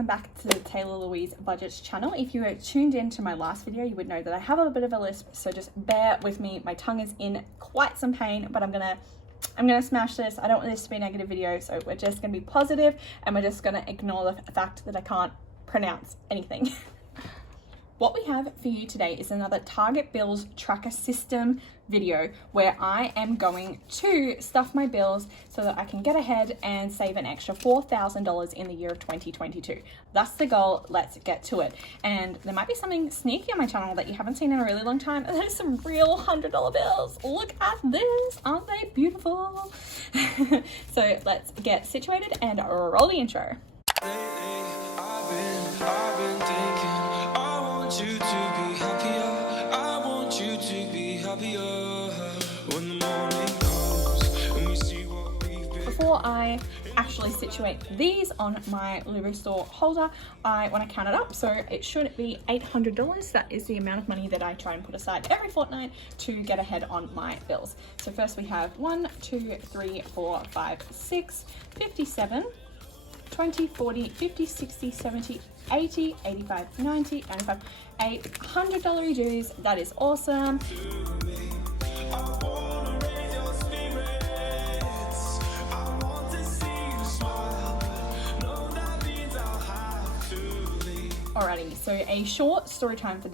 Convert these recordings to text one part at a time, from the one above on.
welcome back to the Taylah Louise Budgets channel. If you were tuned in to my last video, you would know that I have a bit of a lisp, so just bear with me. My tongue is in quite some pain, but I'm gonna smash this. I don't want this to be a negative video, so we're just gonna be positive and we're just gonna ignore the fact that I can't pronounce anything. What we have for you today is another Target Bills Tracker System video where I am going to stuff my bills so that I can get ahead and save an extra $4,000 in the year of 2022. That's the goal. Let's get to it. And there might be something sneaky on my channel that you haven't seen in a really long time. That is some real $100 bills. Look at this. Aren't they beautiful? So let's get situated and roll the intro. I've been thinking, I want you to be happier. I want you to be happier when the morning comes and we see what we've been. Before I actually situate these on my livery store holder, I want to count it up. So it should be $800. That is the amount of money that I try and put aside every fortnight to get ahead on my bills. So first we have 1, 2, 3, 4, 5, 6, 57, 20, 40, 50, 60, 70, 80, 85, 90, 95, $800 dues. That is awesome. Alrighty, so a short story time for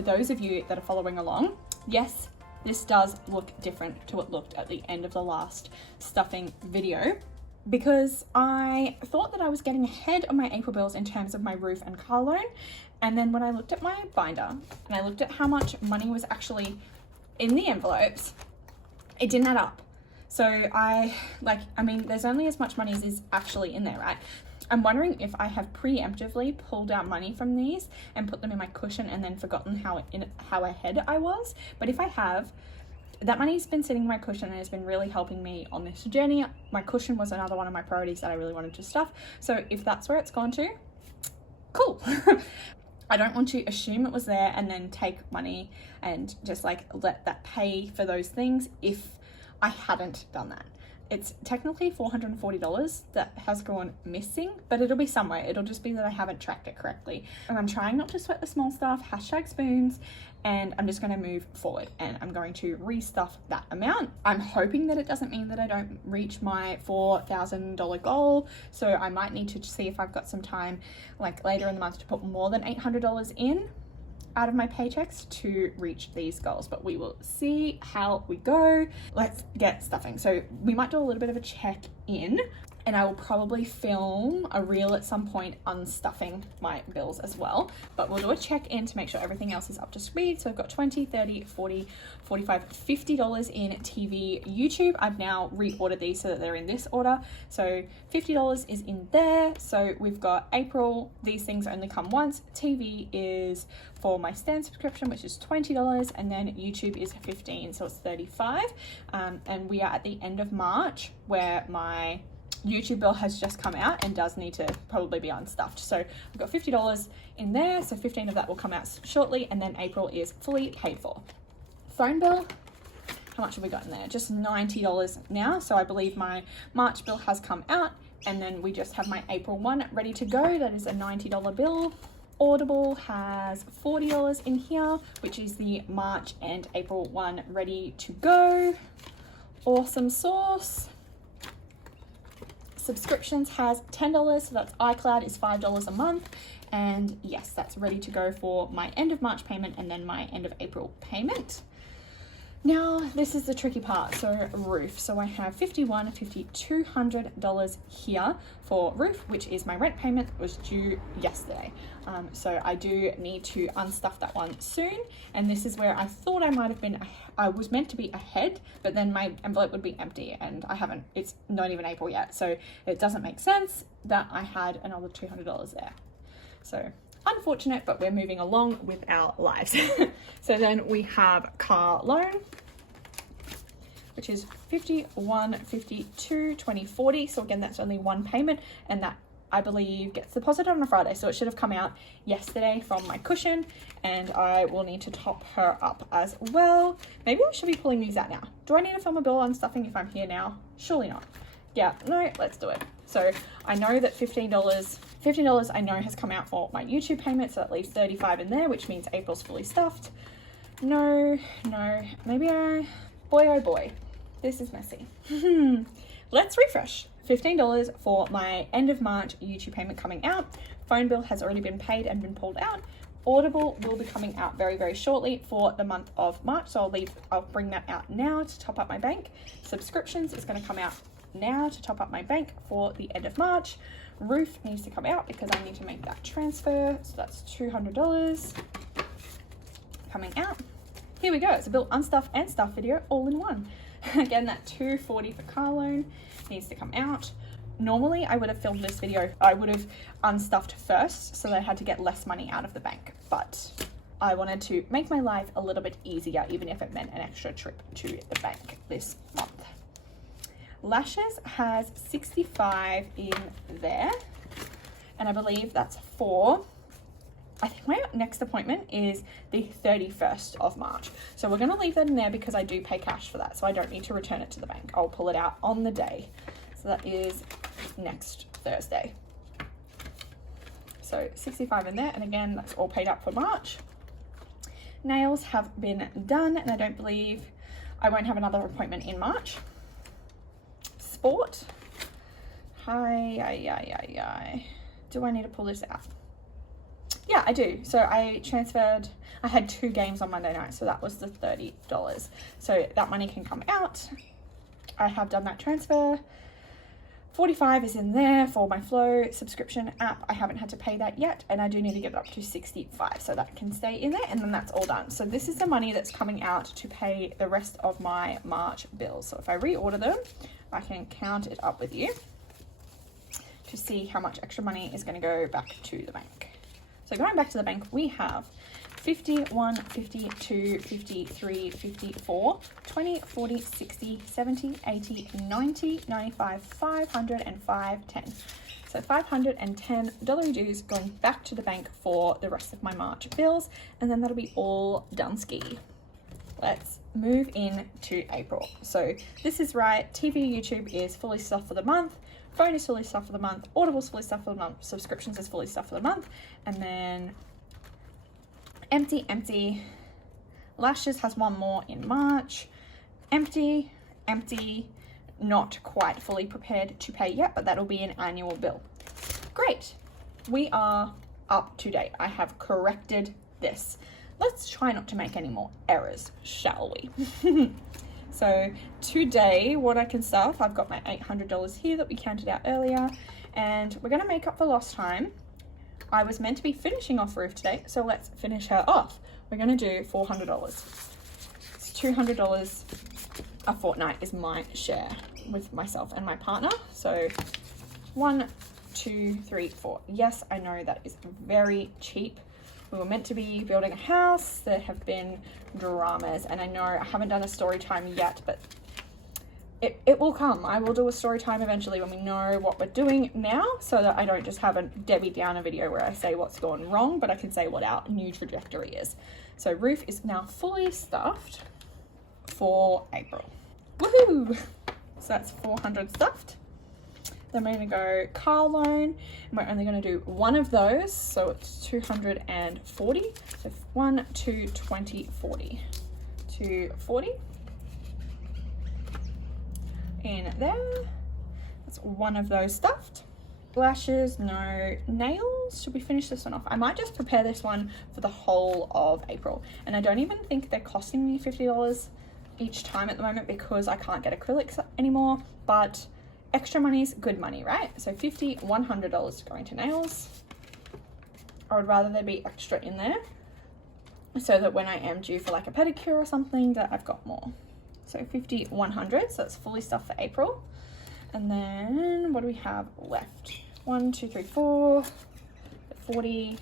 those of you that are following along. Yes, this does look different to what it looked at the end of the last stuffing video, because I thought that I was getting ahead on my April bills in terms of my roof and car loan. And then when I looked at my binder and I looked at how much money was actually in the envelopes, it didn't add up. So I mean, there's only as much money as is actually in there, right? I'm wondering if I have preemptively pulled out money from these and put them in my cushion and then forgotten how ahead I was. But if I have, that money's been sitting in my cushion and has been really helping me on this journey. My cushion was another one of my priorities that I really wanted to stuff. So if that's where it's gone to, cool. I don't want to assume it was there and then take money and just like let that pay for those things if I hadn't done that. It's technically $440 that has gone missing, but it'll be somewhere. It'll just be that I haven't tracked it correctly. And I'm trying not to sweat the small stuff, #spoons, and I'm just going to move forward and I'm going to restuff that amount. I'm hoping that it doesn't mean that I don't reach my $4,000 goal. So I might need to see if I've got some time like later in the month to put more than $800 in out of my paychecks to reach these goals, but we will see how we go. Let's get stuffing. So we might do a little bit of a check in, and I will probably film a reel at some point unstuffing my bills as well, but we'll do a check in to make sure everything else is up to speed. So I've got 20, 30, 40, 45, $50 in TV, YouTube. I've now reordered these so that they're in this order. So $50 is in there. So we've got April, these things only come once. TV is for my Stan subscription, which is $20, and then YouTube is $15, so it's $35. And we are at the end of March where my YouTube bill has just come out and does need to probably be unstuffed. So I've got $50 in there, so 15 of that will come out shortly, and then April is fully paid for. Phone bill, how much have we got in there? Just $90 now. So I believe my March bill has come out, and then we just have my April one ready to go. That is a $90 bill. Audible has $40 in here, which is the March and April one ready to go. Awesome sauce. Subscriptions has $10, so that's iCloud is $5 a month. And yes, that's ready to go for my end of March payment and then my end of April payment. Now, this is the tricky part. So roof. So I have $51, $50, $200 here for roof, which is my rent payment that was due yesterday. So I do need to unstuff that one soon. And this is where I thought I might have been, I was meant to be ahead, but then my envelope would be empty and I haven't, it's not even April yet. So it doesn't make sense that I had another $200 there. So unfortunate, but we're moving along with our lives. So then we have car loan, which is 51, 52, 20, 40. So again, that's only one payment, and that I believe gets deposited on a Friday. So it should have come out yesterday from my cushion, and I will need to top her up as well. Maybe I should be pulling these out now. Do I need to film a bill on stuffing if I'm here now? Surely not. Yeah, no, let's do it. So I know that $15 I know has come out for my YouTube payment, so that leaves 35 in there, which means April's fully stuffed. No, maybe boy oh boy, this is messy. Let's refresh. $15 for my end of March YouTube payment coming out. Phone bill has already been paid and been pulled out. Audible will be coming out very, very shortly for the month of March, so I'll bring that out now to top up my bank. Subscriptions is going to come out now to top up my bank for the end of March. Roof needs to come out because I need to make that transfer, so that's $200 coming out. Here we go. It's a built unstuff and stuff video all in one. Again, that $240 for car loan needs to come out. Normally I would have filmed this video, I would have unstuffed first so that I had to get less money out of the bank, but I wanted to make my life a little bit easier, even if it meant an extra trip to the bank this month. Lashes has 65 in there, and I believe that's for, I think my next appointment is the 31st of March. So we're going to leave that in there because I do pay cash for that, so I don't need to return it to the bank. I'll pull it out on the day. So that is next Thursday. So 65 in there, and again, that's all paid up for March. Nails have been done, and I don't believe I won't have another appointment in March. Sport. Hi. Do I need to pull this out? Yeah, I do. So I had 2 games on Monday night, so that was the $30. So that money can come out. I have done that transfer. 45 is in there for my Flow subscription app. I haven't had to pay that yet, and I do need to get it up to 65, so that can stay in there, and then that's all done. So this is the money that's coming out to pay the rest of my March bills. So if I reorder them, I can count it up with you to see how much extra money is going to go back to the bank. So going back to the bank, we have 51, 52, 53, 54, 20, 40, 60, 70, 80, 90, 95, 500, and 510. So $510 dues going back to the bank for the rest of my March bills, and then that'll be all done ski. Let's move in to April. So this is right, TV, YouTube is fully stuffed for the month, phone is fully stuffed for the month, Audible's fully stuffed for the month, subscriptions is fully stuffed for the month, and then empty. Lashes has one more in March. Empty, not quite fully prepared to pay yet, but that'll be an annual bill. Great, we are up to date. I have corrected this. Let's try not to make any more errors, shall we? So today, what I can stuff, I've got my $800 here that we counted out earlier, and we're gonna make up for lost time. I was meant to be finishing off Roof today, so let's finish her off. We're gonna do $400. It's $200 a fortnight is my share with myself and my partner. So 1, 2, 3, 4. Yes, I know that is very cheap. We were meant to be building a house. There have been dramas, and I know I haven't done a story time yet, but it will come. I will do a story time eventually when we know what we're doing now, so that I don't just have a Debbie Downer video where I say what's gone wrong, but I can say what our new trajectory is. So Roof is now fully stuffed for April. Woohoo! So that's 400 stuffed. Then we're gonna go car loan, and we're only gonna do one of those, so it's 240. So 1, 2, 20, 40. 240. In there. That's one of those stuffed. Lashes, no. Nails, should we finish this one off? I might just prepare this one for the whole of April. And I don't even think they're costing me $50 each time at the moment because I can't get acrylics anymore, but extra money's good money, right? So $50, $100 going to nails. I would rather there be extra in there so that when I am due for like a pedicure or something that I've got more. So 50, 100, so that's fully stuffed for April. And then what do we have left? 1, 2, 3, 4, 40,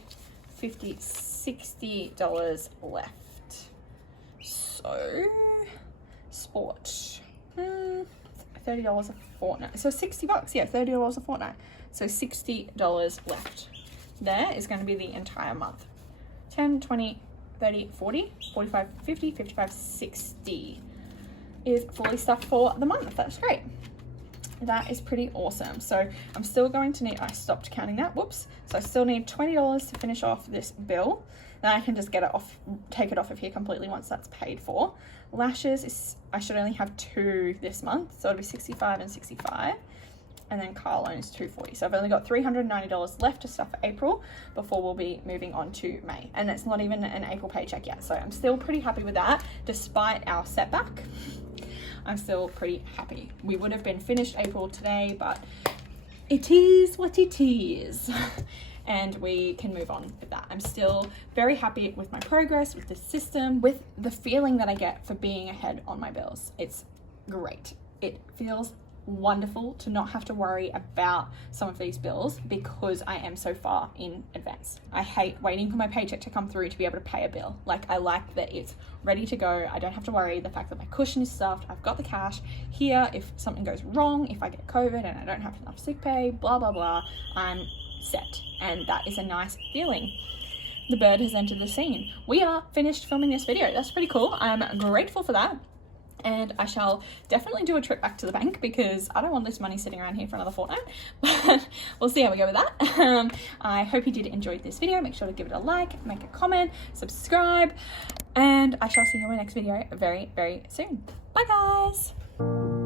50, $60 left. So sport, $30 a fortnight. So $60, yeah, $30 a fortnight. So $60 left. There is going to be the entire month. 10, 20, 30, 40, 45, 50, 55, 60 is fully stuffed for the month. That's great. that is pretty awesome. So I'm still going to need, I stopped counting that, whoops. So I still need $20 to finish off this bill. Then I can just get it off, take it off of here completely once that's paid for. Lashes is, I should only have 2 this month, so it'll be 65 and 65. And then car loan is $240. So I've only got $390 left to stuff for April before we'll be moving on to May. And it's not even an April paycheck yet. So I'm still pretty happy with that, despite our setback. I'm still pretty happy. We would have been finished April today, but it is what it is. And we can move on with that. I'm still very happy with my progress, with the system, with the feeling that I get for being ahead on my bills. It's great. It feels wonderful to not have to worry about some of these bills because I am so far in advance. I hate waiting for my paycheck to come through to be able to pay a bill. Like, I like that it's ready to go. I don't have to worry. The fact that my cushion is stuffed, I've got the cash here. If something goes wrong, if I get COVID and I don't have enough sick pay, blah, blah, blah, I'm set. And that is a nice feeling. The bird has entered the scene. We are finished filming this video. That's pretty cool. I'm grateful for that. And I shall definitely do a trip back to the bank because I don't want this money sitting around here for another fortnight, but we'll see how we go with that. I hope you did enjoy this video. Make sure to give it a like, make a comment, subscribe, and I shall see you in my next video very, very soon. Bye guys.